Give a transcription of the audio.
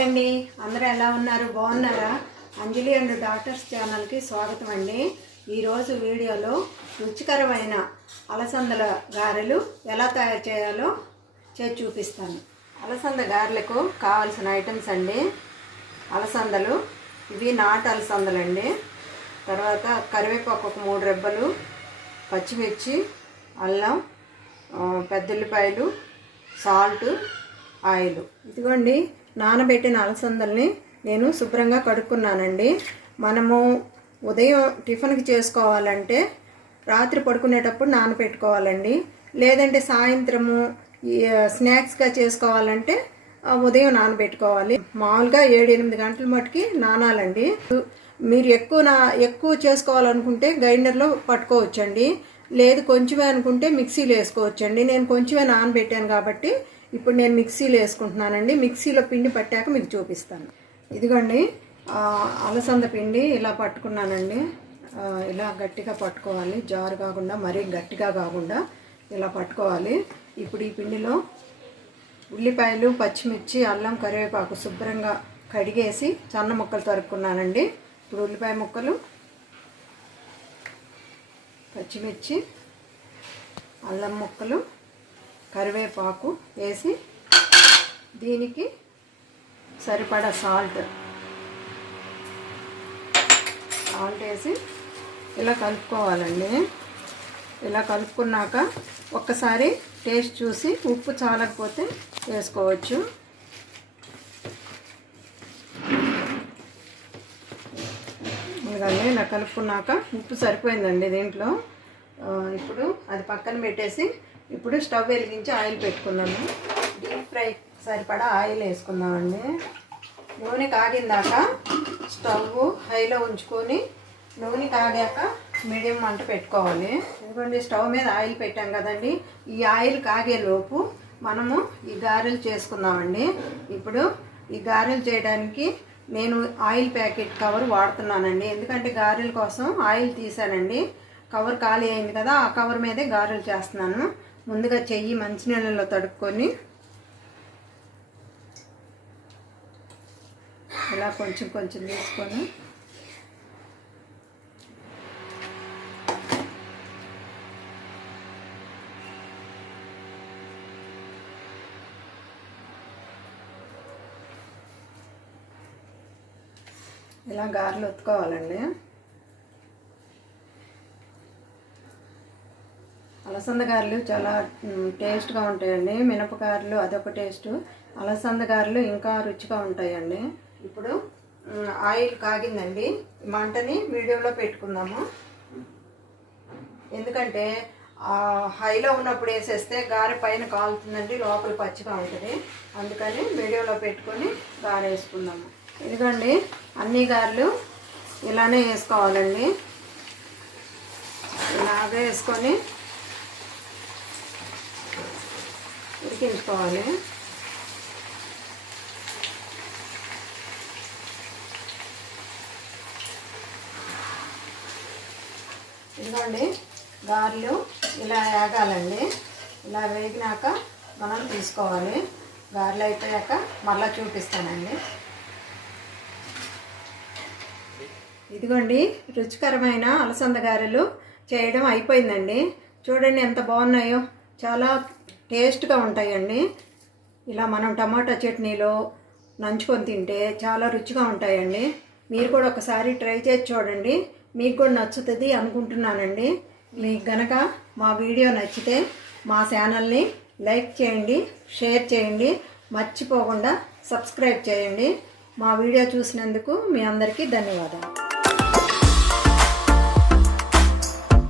Hi అండి. అందరూ ఎలా ఉన్నారు? బాగున్నారా? అంజలి అండ్ డాక్టర్స్ ఛానల్కి స్వాగతం అండి. ఈరోజు వీడియోలో రుచికరమైన అలసందల గారెలు ఎలా తయారు చేయాలో చేసి చూపిస్తాను. అలసంద గారెలకు కావాల్సిన ఐటమ్స్ అండి. అలసందలు. ఇవి నాటు అలసందలండి. తర్వాత కరివేపాకు ఒక మూడు రెబ్బలు పచ్చిమిర్చి అల్లం పెద్దల్లిపాయలు సాల్ట్ ఆయిల్. ఇదిగోండి నానబెట్టిన అలసందల్ని నేను శుభ్రంగా కడుక్కున్నానండి. మనము ఉదయం టిఫిన్కి చేసుకోవాలంటే రాత్రి పడుకునేటప్పుడు నానబెట్టుకోవాలండి. లేదంటే సాయంత్రము స్నాక్స్గా చేసుకోవాలంటే ఉదయం నానబెట్టుకోవాలి. మామూలుగా ఏడు ఎనిమిది గంటల మట్టుకి నానాలండి. మీరు ఎక్కువ నా ఎక్కువ చేసుకోవాలనుకుంటే గ్రైండర్లో పట్టుకోవచ్చండి. లేదు కొంచెమే అనుకుంటే మిక్సీలో వేసుకోవచ్చండి. నేను కొంచెమే నానబెట్టాను కాబట్టి ఇప్పుడు నేను మిక్సీలో వేసుకుంటున్నానండి. మిక్సీలో పిండి పట్టాక మీకు చూపిస్తాను. ఇదిగోండి. అలసంద పిండి ఇలా పట్టుకున్నానండి. ఇలా గట్టిగా పట్టుకోవాలి. జారు కాకుండా మరీ గట్టిగా కాకుండా ఇలా పట్టుకోవాలి. ఇప్పుడు ఈ పిండిలో ఉల్లిపాయలు పచ్చిమిర్చి అల్లం కరివేపాకు శుభ్రంగా కడిగేసి సన్న ముక్కలు తరుక్కున్నానండి. ఇప్పుడు ఉల్లిపాయ ముక్కలు పచ్చిమిర్చి అల్లం ముక్కలు కరివేపాకు వేసి దీనికి సరిపడా సాల్ట్. సాల్ట్ వేసి ఇలా కలుపుకోవాలండి. ఇలా కలుపుకున్నాక ఒక్కసారి టేస్ట్ చూసి ఉప్పు చాలకపోతే వేసుకోవచ్చు. ఇదండి ఇలా కలుపుకున్నాక ఉప్పు సరిపోయిందండి దీంట్లో. ఇప్పుడు అది పక్కన పెట్టేసి ఇప్పుడు స్టవ్ వెలిగించి ఆయిల్ పెట్టుకున్నాము డీప్ ఫ్రై సరిపడా ఆయిల్ వేసుకుందామండి. నూనె కాగిందాక స్టవ్ హైలో ఉంచుకొని నూనె కాగాక మీడియం మంట పెట్టుకోవాలి. ఎందుకంటే స్టవ్ మీద ఆయిల్ పెట్టాం కదండి. ఈ ఆయిల్ కాగేలోపు మనము ఈ గారెలు చేసుకుందామండి. ఇప్పుడు ఈ గారెలు చేయడానికి నేను ఆయిల్ ప్యాకెట్ కవర్ వాడుతున్నానండి. ఎందుకంటే గారెల కోసం ఆయిల్ తీసానండి కవర్ ఖాళీ అయింది కదా ఆ కవర్ మీదే గారెలు చేస్తున్నాను. ముందుగా చెయ్యి మంచినీళ్ళలో తడుక్కొని ఇలా కొంచెం కొంచెం తీసుకొని ఇలా గారెలు ఒత్తుకోవాలండి. అలసంద గారెలు చాలా టేస్ట్గా ఉంటాయండి. మినపకారలు అదొక టేస్ట్. అలసంద గారెలు ఇంకా రుచిగా ఉంటాయండి. ఇప్పుడు ఆయిల్ కాగిందండి. మంటని మీడియంలో పెట్టుకుందాము. ఎందుకంటే హైలో ఉన్నప్పుడు వేసేస్తే గారె పైన కాలుతుందండి లోపల పచ్చిగా ఉంటుంది. అందుకని మీడియంలో పెట్టుకొని గారె వేసుకుందాము. ఇదిగోండి అన్ని గారెలు ఇలానే వేసుకోవాలండి. ఇలాగే వేసుకొని ఉడికించుకోవాలి ఇదిగోండి గారెలు ఇలా వేగాలండి ఇలా వేగినాక మనం తీసుకోవాలి. గారెలు అయిపోయాక మళ్ళీ చూపిస్తానండి. ఇదిగోండి రుచికరమైన అలసంద గారెలు చేయడం అయిపోయిందండి. చూడండి ఎంత బాగున్నాయో. చాలా టేస్ట్గా ఉంటాయండి. ఇలా మనం టమాటా చట్నీలో నంచుకొని తింటే చాలా రుచిగా ఉంటాయండి. మీరు కూడా ఒకసారి ట్రై చేసి చూడండి. మీకు కూడా నచ్చుతుంది అనుకుంటున్నానండి. మీకు గనక మా వీడియో నచ్చితే మా ఛానల్ని లైక్ చేయండి షేర్ చేయండి మర్చిపోకుండా సబ్స్క్రైబ్ చేయండి. మా వీడియో చూసినందుకు మీ అందరికీ ధన్యవాదాలు.